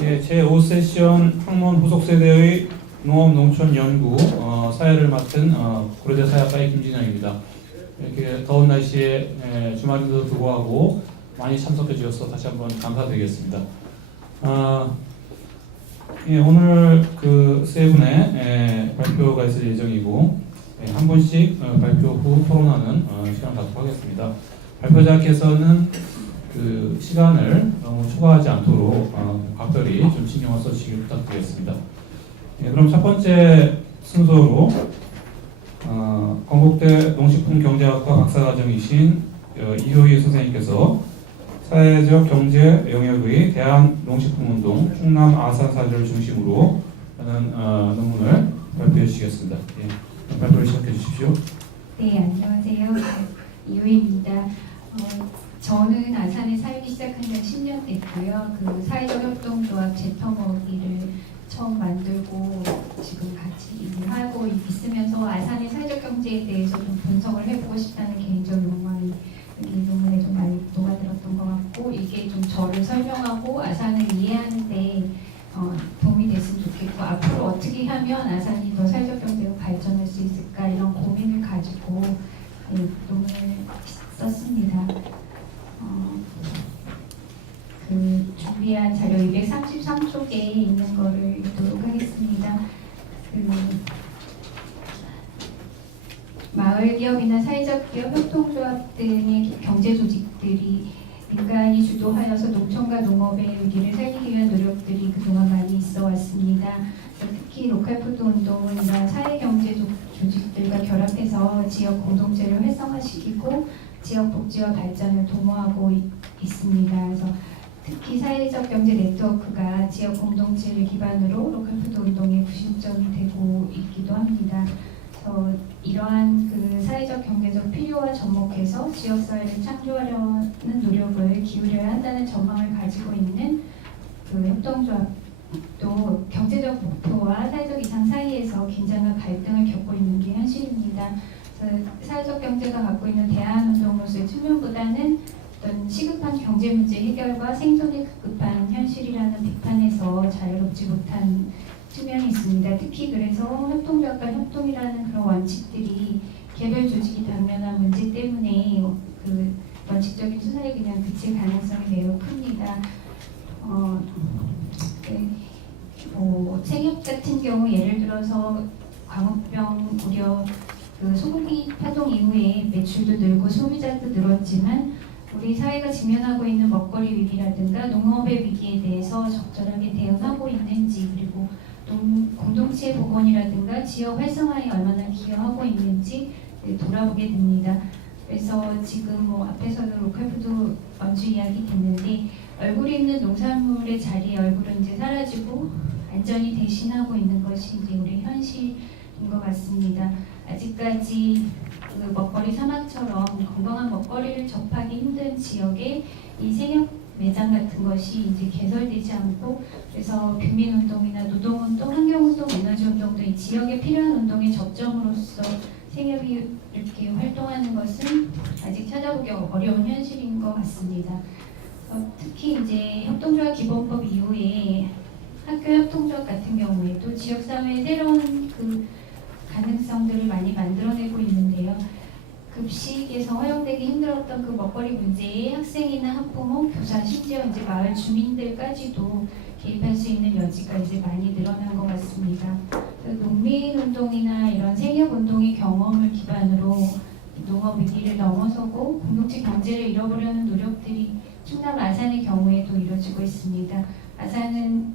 예, 제5세션 학문 후속 세대의 농업 농촌 연구 사회를 맡은 고려대 사회학과의 김진영입니다. 이렇게 더운 날씨에 주말인데도 불구하고 많이 참석해 주셔서 다시 한번 감사드리겠습니다. 예, 오늘 그 세 분의 발표가 있을 예정이고 한 분씩 발표 후 토론하는 시간을 갖도록 하겠습니다. 발표자께서는 그 시간을 너무 초과하지 않도록 각별히 좀 신경을 써주시길 부탁드리겠습니다. 예, 그럼 첫 번째 순서로 건국대 농식품경제학과 박사과정이신 이효희 선생님께서 사회적 경제 영역의 대한농식품운동 충남 아산 사례를 중심으로 하는 논문을 발표해 주시겠습니다. 예, 발표를 시작해 주십시오. 네, 안녕하세요. 이효희입니다. 저는 아산에 살기 시작한 지 10년 됐고요. 그 사회적 협동조합 제터먹이를 처음 만들고 지금 같이 일을 하고 있으면서 아산의 사회적 경제에 대해서 좀 분석을 해보고 싶다는 개인적 욕망이 이 논문에 좀 많이 녹아들었던 것 같고, 이게 좀 저를 설명하고 아산을 이해하는 데 도움이 됐으면 좋겠고, 앞으로 어떻게 하면 아산이 더 사회적 경제로 발전할 수 있을까, 이런 고민을 가지고 논문을 썼습니다. 그 준비한 자료 233쪽에 있는 거를 읽도록 하겠습니다. 마을 기업이나 사회적 기업, 협동조합 등의 경제 조직들이 민간이 주도하여서 농촌과 농업의 위기를 살리기 위한 노력들이 그동안 많이 있어 왔습니다. 특히 로컬푸드 운동은 이런 사회경제 조직들과 결합해서 지역 공동체를 활성화시키고 지역 복지와 발전을 도모하고 있습니다. 그래서 특히 사회적 경제 네트워크가 지역 공동체를 기반으로 로컬푸드 운동의 구심점이 되고 있기도 합니다. 이러한 그 사회적 경제적 필요와 접목해서 지역사회를 창조하려는 노력을 기울여야 한다는 전망을 가지고 있는 그 협동조합도 경제적 목표와 사회적 이상 사이에서 긴장과 갈등을 겪고 있는 게 현실입니다. 사회적 경제가 갖고 있는 대안운동으로서의 측면보다는 어떤 시급한 경제 문제 해결과 생존이 급급한 현실이라는 비판에서 자유롭지 못한 측면이 있습니다. 특히 그래서 협동조합과 협동이라는 그런 원칙들이 개별 조직이 당면한 문제 때문에 그 원칙적인 수사에 그냥 그칠 가능성이 매우 큽니다. 생협 같은 경우 예를 들어서 광우병 우려 그 소고기 파동 이후에 매출도 늘고 소비자도 늘었지만 우리 사회가 직면하고 있는 먹거리 위기라든가 농업의 위기에 대해서 적절하게 대응하고 있는지, 그리고 공동체 복원이라든가 지역 활성화에 얼마나 기여하고 있는지 돌아보게 됩니다. 그래서 지금 앞에서도 로컬푸드 원주 이야기 됐는데, 얼굴이 있는 농산물의 자리에 얼굴은 이제 사라지고 안전이 대신하고 있는 것이 이제 우리 현실인 것 같습니다. 아직까지 그 먹거리 사막처럼 건강한 먹거리를 접하기 힘든 지역에 이 생협 매장 같은 것이 이제 개설되지 않고, 그래서 빈민운동이나 노동운동, 환경운동, 에너지운동도 이 지역에 필요한 운동의 접점으로서 생협이 이렇게 활동하는 것은 아직 찾아보기 어려운 현실인 것 같습니다. 특히 이제 협동조합 기본법 이후에 학교 협동조합 같은 경우에도 지역사회의 새로운 그 가능성들을 많이 만들어내고 있는데요. 급식에서 허용되기 힘들었던 그 먹거리 문제에 학생이나 학부모, 교사, 심지어 이제 마을 주민들까지도 개입할 수 있는 여지가 이제 많이 늘어난 것 같습니다. 농민운동이나 이런 생협운동의 경험을 기반으로 농업 위기를 넘어서고 공동체 경제를 잃어보려는 노력들이 충남 아산의 경우에도 이루어지고 있습니다. 아산은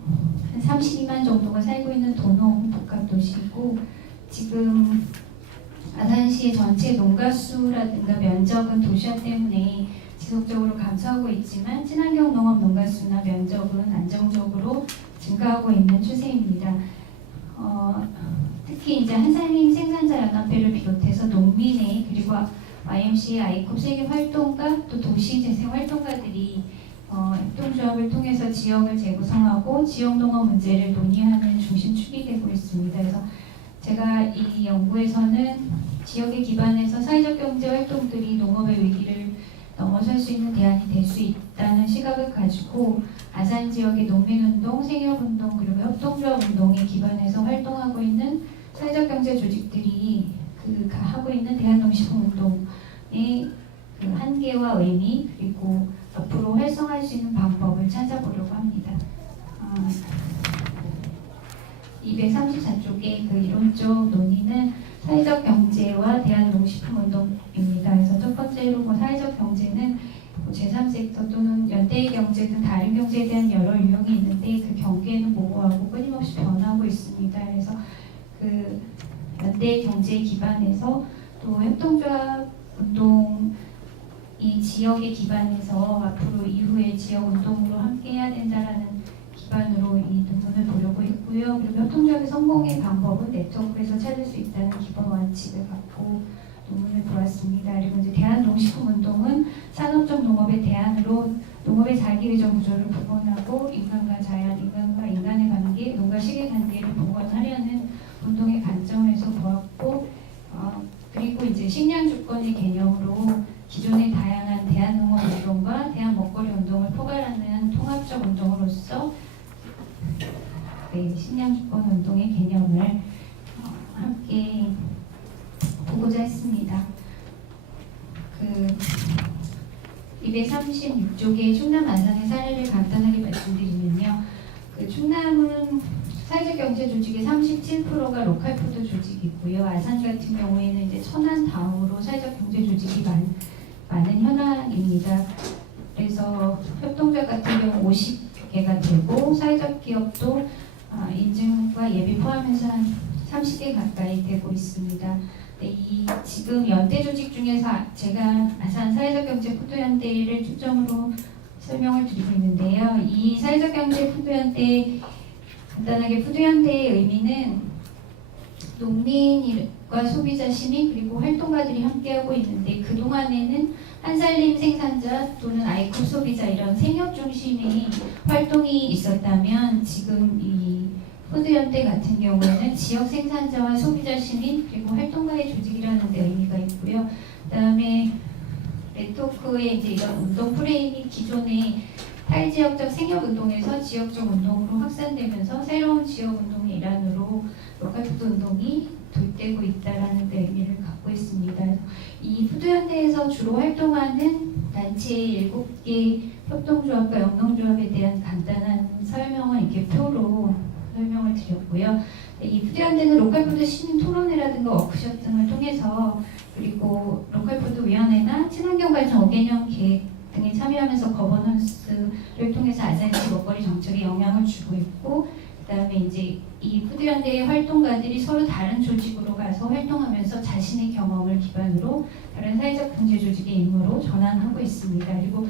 한 32만 정도가 살고 있는 도농 복합도시이고, 지금 아산시의 전체 농가수라든가 면적은 도시화 때문에 지속적으로 감소하고 있지만 친환경 농업 농가수나 면적은 안정적으로 증가하고 있는 추세입니다. 특히 이제 한산림 생산자연합회를 비롯해서 농민회, 그리고 YMCA 아이콥 세계 활동가, 또 도시재생 활동가들이 협동조합을 통해서 지역을 재구성하고 지역농업 문제를 논의하는 중심축이 되고 있습니다. 그래서 제가 이 연구에서는 지역에 기반해서 사회적 경제 활동들이 농업의 위기를 넘어설 수 있는 대안이 될 수 있다는 시각을 가지고 아산 지역의 농민운동, 생협운동 그리고 협동조합 운동에 기반해서 활동하고 있는 사회적 경제 조직들이 하고 있는 대한농식품운동의 그 한계와 의미 그리고 앞으로 활성화할 수 있는 방법을 찾아보려고 합니다. 234쪽의 그 이론적 논의는 사회적 경제와 대한농식품운동입니다. 그래서 첫 번째로 사회적 경제는 제3섹터 또는 연대의 경제든 다른 경제에 대한 여러 유형이 있는데 그 경계는 모호하고 끊임없이 변하고 있습니다. 그래서 그 연대의 경제에 기반해서 또 협동조합 운동 이 지역에 기반해서 앞으로 이후에 지역 운동으로 함께 해야 된다라는 기반으로 이 논문을 보려고 했고요. 그리고 협동조합의 성공의 방법은 네트워크에서 찾을 수 있다는 기본 원칙을 갖고 논문을 보았습니다. 그리고 이제 대한농식품운동은 산업적 농업의 대안으로 농업의 자기의존 구조를 복원하고 인간과 자연, 인간과 인간의 관계, 농가 시계 관계를 복원하려는 운동의 관점에서 보았고, 그리고 이제 식량 주권의 개념으로 기존의 다양한 대한농업 운동과 대한먹거리 운동을 포괄하는 통합적 운동으로서 식량 주권 운동의 개념을 함께 보고자 했습니다. 236쪽의 충남 아산의 사례를 간단하게 말씀드리면요. 충남은 사회적 경제 조직의 37%가 로컬푸드 조직이고요. 아산 같은 경우에는 이제 천안 다음으로 사회적 경제 조직이 많은 현황입니다. 그래서 협동조합 같은 경우 50개가 되고 사회적 기업도 인증과 예비 포함해서 한 30개 가까이 되고 있습니다. 지금 연대 조직 중에서 제가 아산 사회적 경제 푸드연대를 초점으로 설명을 드리고 있는데요. 이 사회적 경제 푸드연대 간단하게 푸드연대의 의미는 농민과 소비자, 시민 그리고 활동가들이 함께하고 있는데 그동안에는 한살림 생산자 또는 아이컵 소비자 이런 생협 중심의 활동이 있었다면 지금 이 푸드연대 같은 경우에는 지역 생산자와 소비자, 시민 그리고 활동가의 조직이라는 데 의미가 있고요. 그다음에 네트워크의 이제 이런 운동 프레임이 기존의 탈지역적 생협운동에서 지역적 운동으로 확산되면서 새로운 지역운동의 일환으로 로컬푸드 운동이 도입되고 있다는 데 의미를 갖고 있습니다. 이 푸드연대에서 주로 활동하는 단체 7개 협동조합과 영농조합에 대한 간단한 설명을 이렇게 표로 설명을 드렸고요. 이 푸드연대는 로컬푸드 시민 토론회라든가 워크숍 등을 통해서 그리고 로컬푸드위원회나 친환경 발전 5개년 계획 등에 참여하면서 거버넌스를 통해서 아산시 먹거리 정책에 영향을 주고 있고 그다음에 이제 이 푸드연대의 활동가들이 서로 다른 조직으로 가서 활동하면서 자신의 경험을 기반으로 다른 사회적 경제 조직의 임무로 전환하고 있습니다. 그리고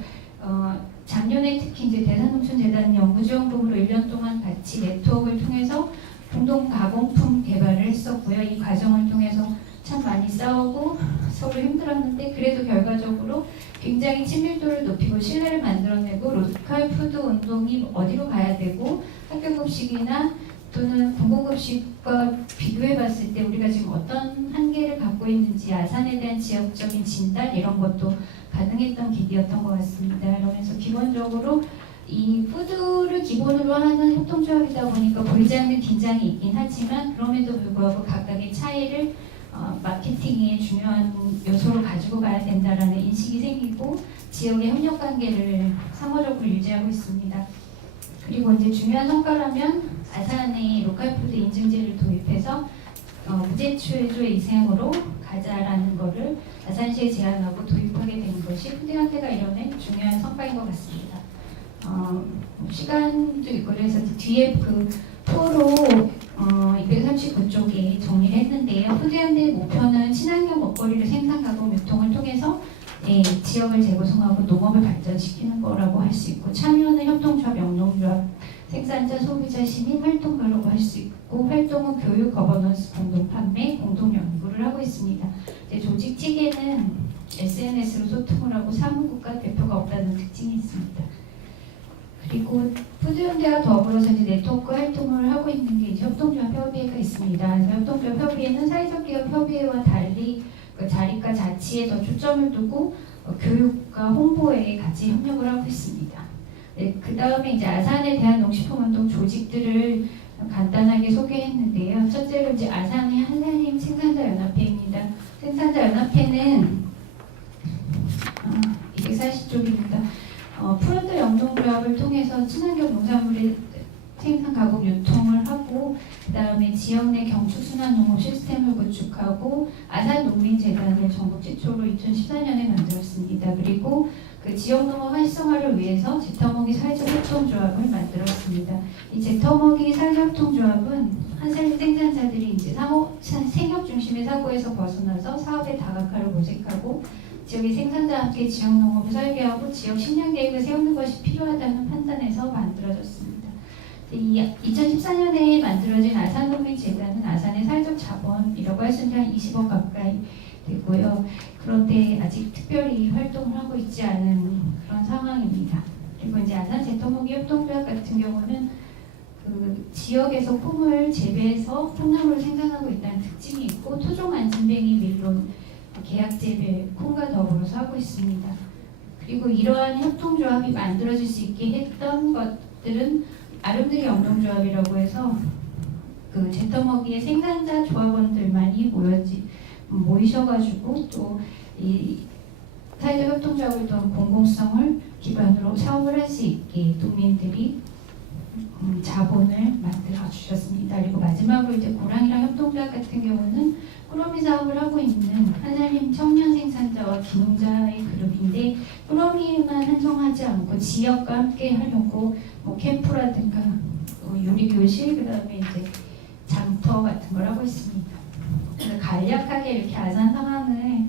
작년에 특히 이제 대산농촌재단 연구지원금으로 1년 동안 같이 네트워크를 통해서 공동 가공품 개발을 했었고요. 이 과정을 통해서 참 많이 싸우고 서로 힘들었는데 그래도 결과적으로 굉장히 친밀도를 높이고 신뢰를 만들어내고 로컬 푸드 운동이 어디로 가야 되고 학교급식이나 또는 공공급식과 비교해봤을 때 우리가 지금 어떤 한계를 갖고 있는지 아산에 대한 지역적인 진단 이런 것도 가능했던 계기였던 것 같습니다. 그러면서 기본적으로 이 푸드를 기본으로 하는 협동조합이다 보니까 보이지 않는 긴장이 있긴 하지만 그럼에도 불구하고 각각의 차이를 마케팅의 중요한 요소로 가지고 가야 된다라는 인식이 생기고 지역의 협력 관계를 상호적으로 유지하고 있습니다. 그리고 이제 중요한 성과라면 아산의 로컬푸드 인증제를 도입해서 무제출조 이생으로 가자라는 거를 아산시에 제안하고 도입하게 된 것이 푸드연대가 이뤄낸 중요한 성과인 것 같습니다. 시간도 있고 그래서 뒤에 그 표로 239쪽에 정리를 했는데요. 푸드연대의 목표는 친환경 먹거리를 생산, 가공, 유통을 통해서 지역을 재구성하고 농업을 발전시키는 거라고 할 수 있고 참여는 협동조합, 영농조합, 생산자, 소비자, 시민, 활동가라고 할 수 있고 활동은 교육, 거버넌스, 공동 판매, 공동 연구를 하고 있습니다. 조직 체계는 SNS로 소통을 하고 사무국과 대표가 없다는 특징이 있습니다. 그리고 푸드연대와 더불어서 이제 네트워크 활동을 하고 있는 게 이제 협동조합 협의회가 있습니다. 그래서 협동조합 협의회는 사회적 기업 협의회와 달리 그 자리과 자치에 더 초점을 두고 교육과 홍보에 같이 협력을 하고 있습니다. 네, 그 다음에 이제 아산에 대한 농식품운동 조직들을 간단하게 소개했는데요. 첫째로 이제 아산의 한살림 생산자연합회입니다. 생산자연합회는 240쪽입니다. 푸르드 영농조합을 통해서 친환경 농산물의 생산, 가공, 유통을 하고 그 다음에 지역 내 경축순환 농업 시스템을 구축하고 아산농민재단을 전국 최초로 2014년에 만들었습니다. 그리고 그 지역 농업 활성화를 위해서 제터먹이 사회적 협동조합을 만들었습니다. 이 제터먹이 사회적 협동조합은 한살림 생산자들이 이제 생업 중심의 사고에서 벗어나서 사업의 다각화를 모색하고 지역의 생산자와 함께 지역 농업을 설계하고 지역 식량 계획을 세우는 것이 필요하다는 판단에서 만들어졌습니다. 2014년에 만들어진 아산농민재단은 아산의 사회적 자본이라고 할 수 있는 한 20억 가까이 되고요. 그런데 아직 특별히 활동을 하고 있지 않은 그런 상황입니다. 그리고 이제 아산 제터먹이 협동조합 같은 경우는 그 지역에서 콩을 재배해서 콩나물을 생산하고 있다는 특징이 있고 토종 안진뱅이 밀론 계약 재배 콩과 더불어서 하고 있습니다. 그리고 이러한 협동조합이 만들어질 수 있게 했던 것들은 아름드리 영농조합이라고 해서 그 제터먹이의 생산자 조합원들만이 모이셔가지고 또 이 사회적 협동조합을 통한 공공성을 기반으로 사업을 할 수 있게 농민들이 자본을 만들어 주셨습니다. 그리고 마지막으로 이제 고랑이랑 협동조합 같은 경우는 꾸러미 사업을 하고 있는 한살림 청년 생산자와 기농자의 그룹인데 꾸러미만 한정하지 않고 지역과 함께 하려고 뭐 캠프라든가 요리 교실 그다음에 이제 장터 같은 걸 하고 있습니다. 그래서 간략하게 이렇게 아산 상황을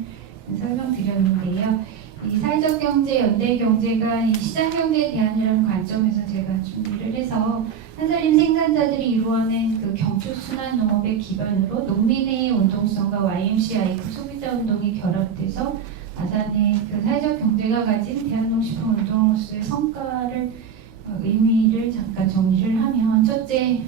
설명드렸는데요. 이 사회적 경제, 연대 경제가 이 시장 경제에 대한이라는 관점에서 제가 준비를 해서 한살림 생산자들이 이루어낸 그 경축 순환 농업의 기반으로 농민의 운동성과 YMCA 아이프 소비자 운동이 결합돼서 아산의 그 사회적 경제가 가진 대한농식품 운동으로서의 성과를 의미를 잠깐 정리를 하면 첫째,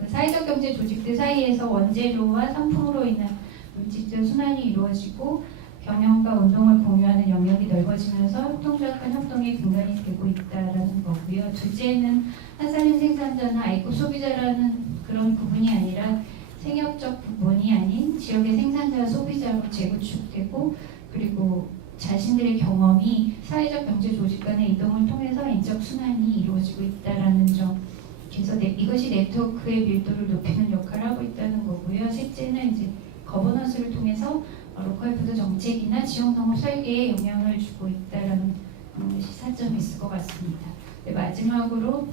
그 사회적 경제 조직들 사이에서 원재료와 상품으로 인한 물질적 순환이 이루어지고 경영과 운동을 공유하는 영역이 넓어지면서 협동조합 간 협동이 근간이 되고 있다라는 거고요. 둘째는 한살림 생산자나 아이급 소비자라는 그런 부분이 아니라 생협적 부분이 아닌 지역의 생산자와 소비자로 재구축되고 그리고 자신들의 경험이 사회적 경제 조직 간의 이동을 통해서 인적 순환이 이루어지고 있다라는 점. 그래서 이것이 네트워크의 밀도를 높이는 역할을 하고 있다는 거고요. 셋째는 이제 거버넌스를 통해서 로컬 푸드 정책이나 지역 농업 설계에 영향을 주고 있다라는 시사점이 있을 것 같습니다. 마지막으로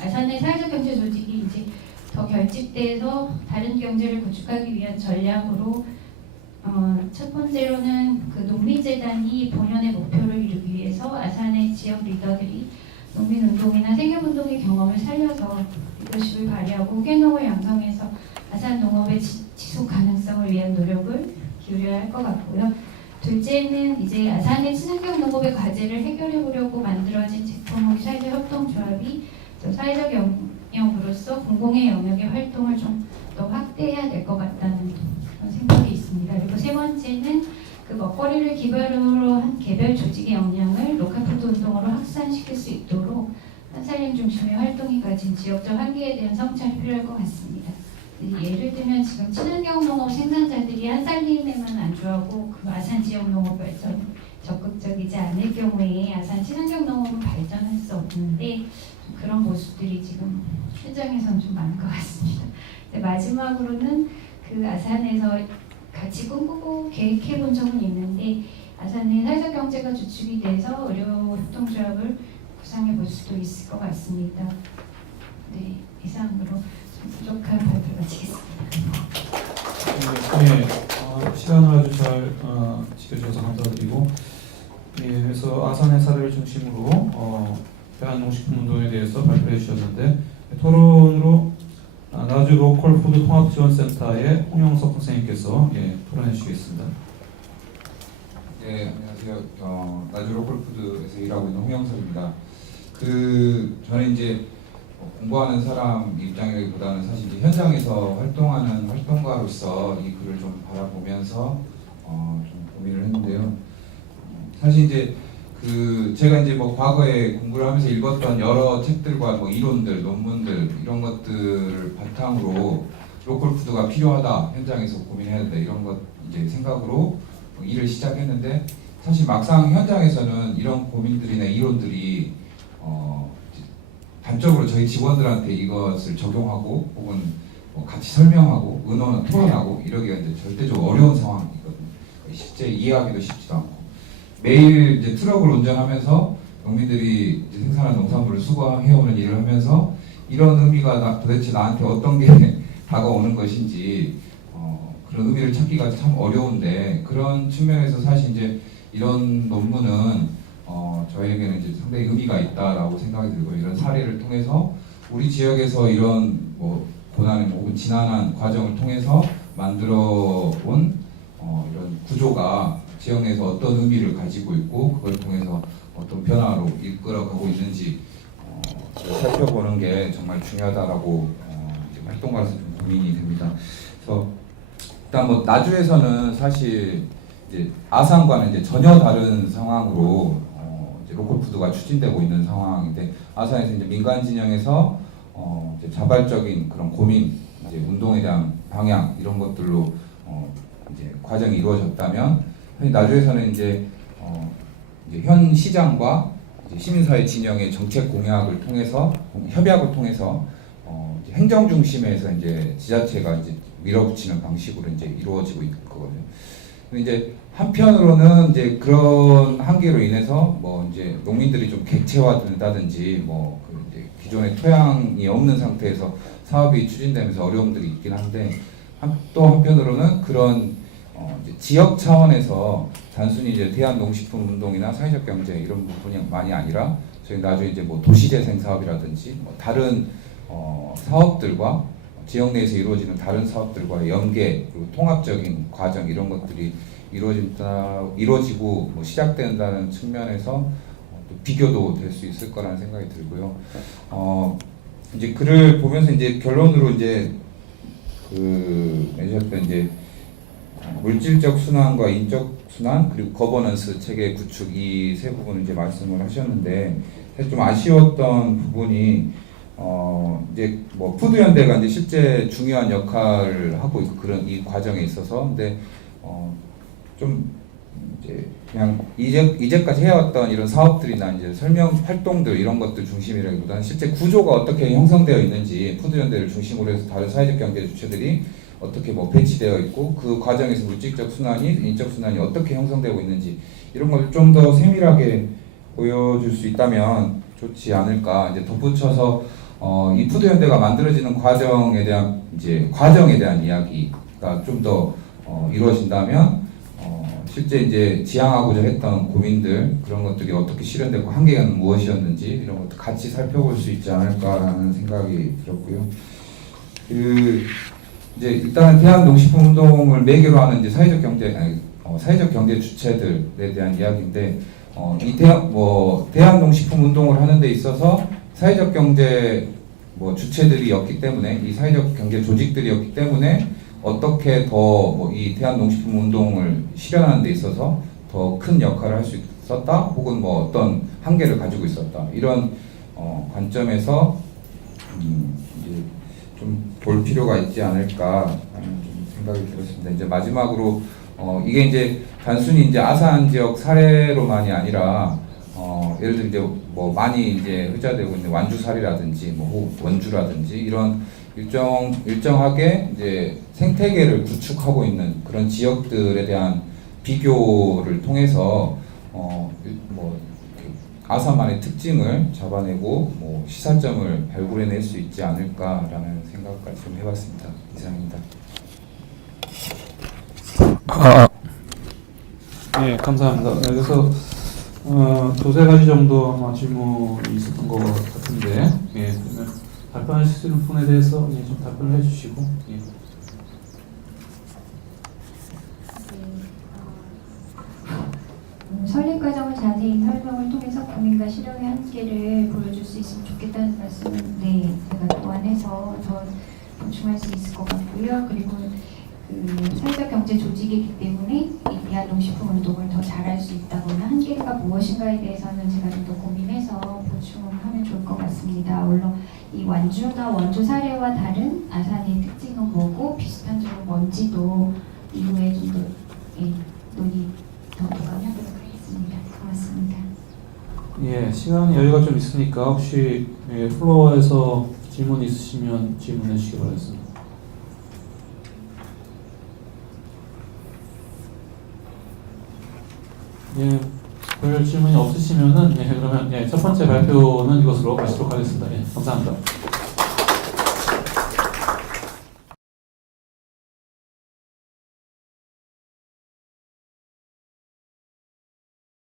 아산의 사회적 경제 조직이 이제 더 결집돼서 다른 경제를 구축하기 위한 전략으로 첫 번째로는 그 농민재단이 본연의 목표를 이루기 위해서 아산의 지역 리더들이 농민운동이나 생협운동의 경험을 살려서 리더십을 발휘하고 후계농을 양성해서 아산 농업의 지속 가능성을 위한 노력을 기울여야 할 것 같고요. 둘째는 이제 아산의 친환경 농업의 과제를 해결해 보려고 만들어진 제터먹이 사회적 협동조합이 사회적 영역으로서 공공의 영역의 활동을 좀 더 확대해야 될 것 같다는 그런 생각이 있습니다. 그리고 세 번째는 그 먹거리를 기반으로 한 개별 조직의 역량을 로컬푸드 운동으로 확산시킬 수 있도록 한살림 중심의 활동이 가진 지역적 한계에 대한 성찰이 필요할 것 같습니다. 예를 들면 지금 친환경 농업 생산자들이 한살림에만 안주하고 그 아산 지역 농업 발전 적극적이지 않을 경우에 아산 친환경 농업은 발전할 수 없는데 그런 모습들이 지금 현장에서는 좀 많은 것 같습니다. 마지막으로는 그 아산에서 같이 꿈꾸고 계획해 본 적은 있는데 아산의 사회적 경제가 주축이 돼서 의료 협동조합을 구상해 볼 수도 있을 것 같습니다. 네, 이상으로 좀 부족한 발표 마치겠습니다. 네, 시간을 아주 잘 지켜주셔서 감사드리고 그래서 아산의 사례를 중심으로 대한농식품운동에 대해서 발표해 주셨는데 토론으로 나주 로컬 푸드 통합지원센터의 홍영석 선생님께서 토론해 주시겠습니다. 네, 안녕하세요. 나주 로컬 푸드에서 일하고 있는 홍영석입니다. 저는 이제 공부하는 사람 입장이기보다는 사실 이제 현장에서 활동하는 활동가로서 이 글을 좀 바라보면서 좀 고민을 했는데요. 사실 이제 제가 이제 뭐 과거에 공부를 하면서 읽었던 여러 책들과 뭐 이론들, 논문들 이런 것들을 바탕으로 로컬 푸드가 필요하다, 현장에서 고민해야 된다 이런 것 이제 생각으로 일을 시작했는데, 사실 막상 현장에서는 이런 고민들이나 이론들이 단적으로 저희 직원들한테 이것을 적용하고 혹은 뭐 같이 설명하고 의논, 토론하고 이러기가 이제 절대적으로 어려운 상황이거든요. 실제 이해하기도 쉽지도 않고, 매일 이제 트럭을 운전하면서 농민들이 이제 생산한 농산물을 수거해오는 일을 하면서 이런 의미가 도대체 나한테 어떤 게 다가오는 것인지 그런 의미를 찾기가 참 어려운데, 그런 측면에서 사실 이제 이런 논문은 저희에게는 이제 상당히 의미가 있다라고 생각이 들고, 이런 사례를 통해서 우리 지역에서 이런 뭐 고난의 혹은 지난한 과정을 통해서 만들어 온 이런 구조가 지역 내에서 어떤 의미를 가지고 있고 그걸 통해서 어떤 변화로 이끌어가고 있는지 살펴보는 게 정말 중요하다라고 활동가로서 좀 고민이 됩니다. 그래서 일단 뭐 나주에서는 사실 이제 아산과는 이제 전혀 다른 상황으로 이제 로컬 푸드가 추진되고 있는 상황인데, 아산에서 이제 민간 진영에서 이제 자발적인 그런 고민, 이제 운동에 대한 방향 이런 것들로 이제 과정이 이루어졌다면, 나주에서는 이제 현 시장과 이제 시민사회 진영의 정책 공약을 통해서 협약을 통해서 이제 행정 중심에서 이제 지자체가 이제 밀어붙이는 방식으로 이제 이루어지고 있거든요. 이제 한편으로는 이제 그런 한계로 인해서 뭐 이제 농민들이 좀 객체화된다든지 그 이제 기존의 토양이 없는 상태에서 사업이 추진되면서 어려움들이 있긴 한데, 또 한편으로는 그런 이제 지역 차원에서 단순히 이제 대한농식품 운동이나 사회적 경제 이런 부분만이 아니라 저희 나중에 이제 뭐 도시재생 사업이라든지 뭐 다른 사업들과 지역 내에서 이루어지는 다른 사업들과의 연계, 그리고 통합적인 과정 이런 것들이 이루어지고 뭐 시작된다는 측면에서 또 비교도 될 수 있을 거라는 생각이 들고요. 이제 글을 보면서 이제 결론으로 이제 내셨던 이제 물질적 순환과 인적 순환 그리고 거버넌스 체계 구축 이 세 부분을 이제 말씀을 하셨는데, 사실 좀 아쉬웠던 부분이 이제 뭐 푸드 연대가 이제 실제 중요한 역할을 하고 있고 그런 이 과정에 있어서, 근데 좀 이제 그냥 이제까지 해왔던 이런 사업들이나 이제 설명 활동들 이런 것들 중심이라기보다는 실제 구조가 어떻게 형성되어 있는지, 푸드 연대를 중심으로 해서 다른 사회적 경제 주체들이 어떻게 뭐 배치되어 있고 그 과정에서 물질적 순환이, 인적 순환이 어떻게 형성되고 있는지 이런 걸 좀 더 세밀하게 보여줄 수 있다면 좋지 않을까. 이제 덧붙여서 이 푸드 연대가 만들어지는 과정에 대한 이야기가 좀 더 이루어진다면 실제 이제 지향하고자 했던 고민들 그런 것들이 어떻게 실현되고 한계는 무엇이었는지 이런 것도 같이 살펴볼 수 있지 않을까라는 생각이 들었고요. 이제 일단 대한농식품운동을 매개로 하는 이제 사회적 경제 주체들에 대한 이야기인데, 이 대한농식품운동을 하는 데 있어서 사회적 경제 주체들이었기 때문에, 이 사회적 경제 조직들이었기 때문에 어떻게 더 이 대한농식품운동을 실현하는 데 있어서 더 큰 역할을 할 수 있었다, 혹은 뭐 어떤 한계를 가지고 있었다, 이런 관점에서 이제 좀 볼 필요가 있지 않을까 하는 좀 생각이 들었습니다. 이제 마지막으로 이게 이제 단순히 이제 아산 지역 사례로만이 아니라 예를 들어 이제 뭐 많이 이제 회자되고 있는 완주사리라든지 뭐 원주라든지 이런 일정하게 이제 생태계를 구축하고 있는 그런 지역들에 대한 비교를 통해서 아산만의 특징을 잡아내고 뭐 시사점을 발굴해낼 수 있지 않을까라는 생각까지 좀 해봤습니다. 이상입니다. 네, 감사합니다. 그래서 두세 가지 정도 아마 질문이 있었던 것 같은데, 그러면 발표하실 분에 대해서 좀 답변을 해주시고. 설립 과정을 자세히 설명을 통해서 고민과 실현의 한계를 보여줄 수 있으면 좋겠다는 말씀을 제가 보완해서 더 보충할 수 있을 것 같고요. 그리고 사회적 경제 조직이기 때문에 이 대한농식품 운동을 더 잘할 수 있다거나 한계가 무엇인가에 대해서는 제가 좀 더 고민해서 보충하면 좋을 것 같습니다. 물론 이 완주나 원주 사례와 다른 아산의 특징은 뭐고 비슷한 점은 뭔지도 이후에 좀 더 논의 더 보강하도록 하겠습니다. 고맙습니다. 예, 시간 여유가 좀 있으니까 혹시 플로어에서 질문 있으시면 질문해 주시기 바라겠습니다. 예, 별 질문이 없으시면은 그러면 첫 번째 발표는 이것으로 마치도록 하겠습니다. 예, 감사합니다.